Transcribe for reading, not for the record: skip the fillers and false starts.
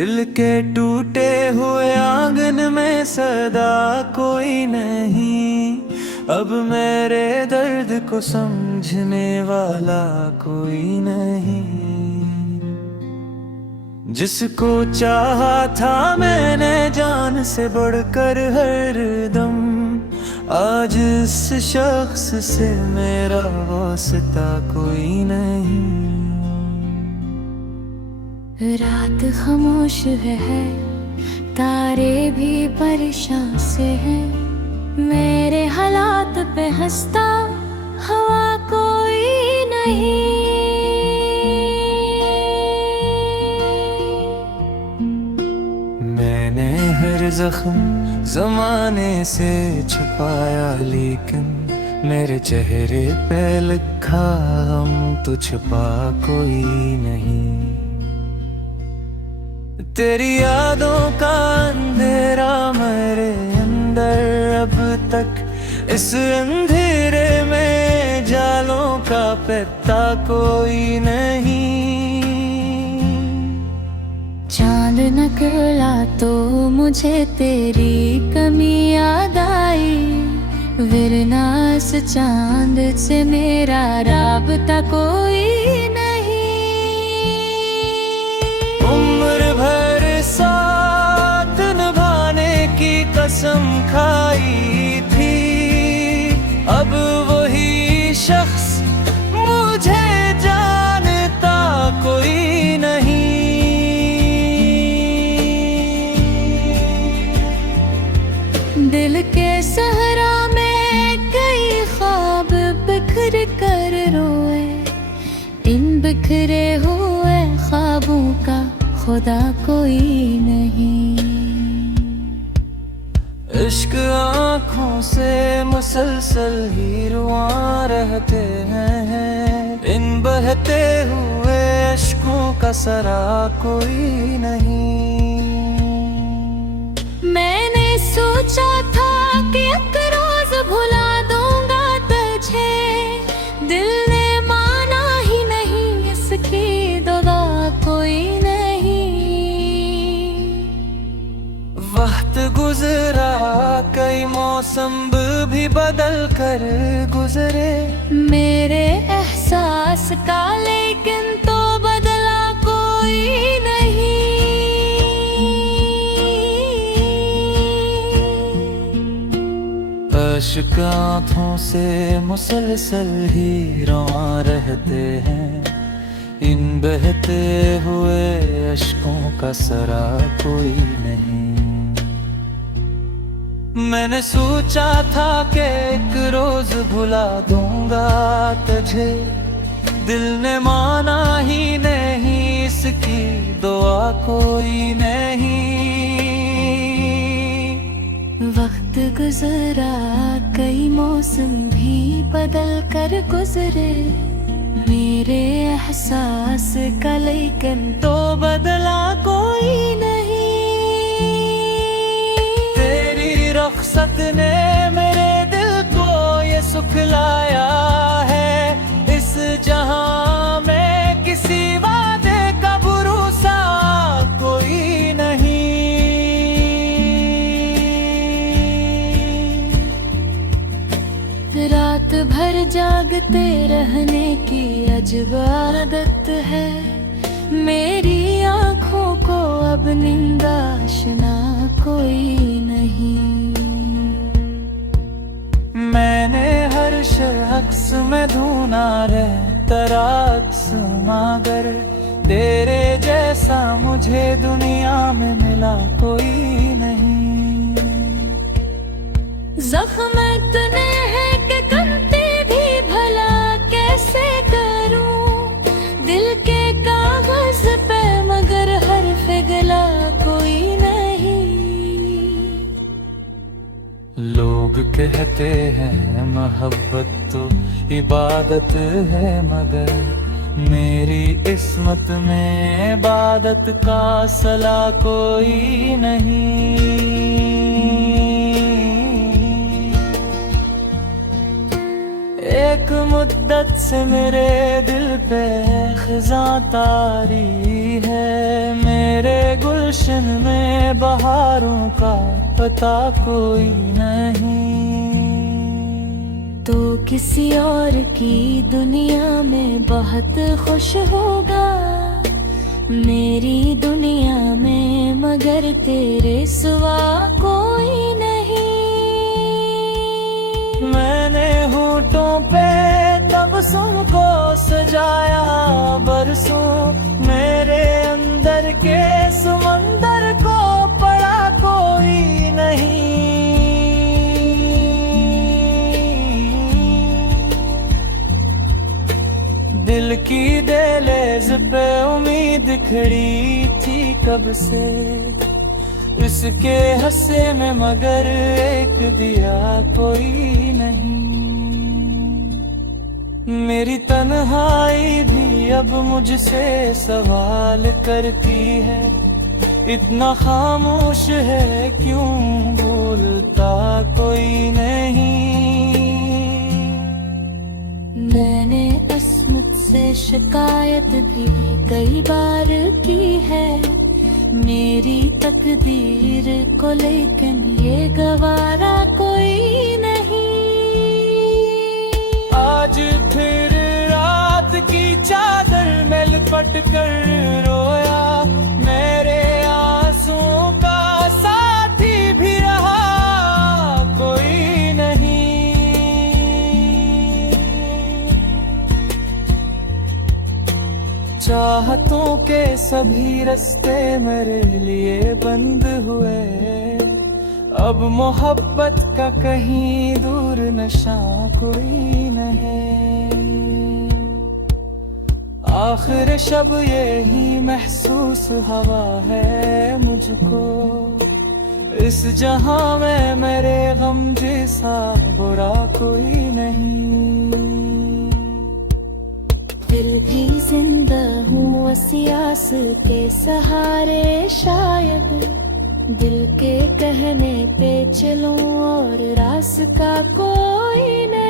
दिल के टूटे हुए आंगन में सदा कोई नहीं, अब मेरे दर्द को समझने वाला कोई नहीं। जिसको चाहा था मैंने जान से बढ़कर हर दम, आज इस शख्स से मेरा वास्ता कोई नहीं। रात खामोश है, तारे भी परेशान से हैं, मेरे हालात पे हंसता हवा कोई नहीं। मैंने हर जख्म जमाने से छुपाया, लेकिन मेरे चेहरे पे लिखा हम तो छुपा कोई नहीं। तेरी यादों का अंधेरा मेरे अंदर अब तक, इस अंधेरे में जालों का पत्ता कोई नहीं। चांद निकला तो मुझे तेरी कमी याद आई, वरना इस चांद से मेरा राबता कोई नहीं। उम्र भर साथ निभाने की कसम खाई थी, अब वही शख्स मुझे जानता कोई नहीं। दिल के सहरा में कई ख्वाब बिखर कर रोए, इन बिखरे हुए ख्वाबों का खुदा कोई नहीं। इश्क आँखों से मुसलसल ही रुआ रहते हैं, इन बहते हुए अश्कों का सरा कोई नहीं। मैंने सोचा था कि एक रोज भुला दूंगा तुझे, दिल ने माना ही नहीं, इसकी दुआ कोई नहीं। वक्त गुजरा कई मौसम भी बदल कर गुजरे, मेरे एहसास का लेकिन तो बदला कोई नहीं। अश्क आँखों से मुसलसल ही रवा रहते हैं, इन बहते हुए अश्कों का सरा कोई नहीं। मैंने सोचा था कि एक रोज भुला दूंगा तुझे, दिल ने माना ही नहीं, इसकी दुआ कोई नहीं। वक्त गुजरा कई मौसम भी बदल कर गुजरे, मेरे एहसास का लेकिन तो बदला कोई नहीं। तेरी रख्सत ने मेरे दिल को ये सुख लाया है, इस जहां में किसी वादे का भरोसा कोई नहीं। रात भर जागते रहने की अजब आदत है, मेरी आँखों को अब नींद आशना कोई नहीं। मैंने हर शख्स में ढूंढा रे तेरा अक्स, मगर तेरे जैसा मुझे दुनिया में मिला कोई नहीं। जख्म इतने हैं कि कमते भी भला कैसे करूं, दिल के कागज पे मगर हर्फ गला कोई नहीं। लोग कहते हैं मोहब्बत तो इबादत है, मगर मेरी किस्मत में इबादत का सला कोई नहीं। एक मुद्दत से मेरे दिल पे खजां तारी है, मेरे गुलशन में बहारों का पता कोई नहीं। तो किसी और की दुनिया में बहुत खुश होगा, मेरी दुनिया में मगर तेरे सिवा कोई नहीं। मैंने होठों पे तबस्सुम को सजाया बरसों, मेरे अंदर के समंदर को पड़ा कोई नहीं। दिल की दहलीज पे उम्मीद खड़ी थी कब से, इसके हंसे में मगर एक दिया कोई नहीं। मेरी तन्हाई भी अब मुझसे सवाल करती है, इतना खामोश है क्यों बोलता कोई नहीं। मैंने अस्मत से शिकायत भी कई बार की है, मेरी तकदीर को लेकिन ये गवारा कोई नहीं। आज फिर रात की चादर में लिपट कर रोया, मेरे आंसुओं का साथी भी रहा कोई नहीं। चाहतों के सभी रास्ते मेरे लिए बंद हुए, अब मोहब्बत का कहीं दूर नशा कोई नहीं। आखिर शब यही महसूस हवा है मुझको, इस जहां में मेरे गम जैसा बुरा कोई नहीं। दिल भी जिंदा हूँ सियास के सहारे, शायद दिल के कहने पे चलूं और रास का कोई नहीं।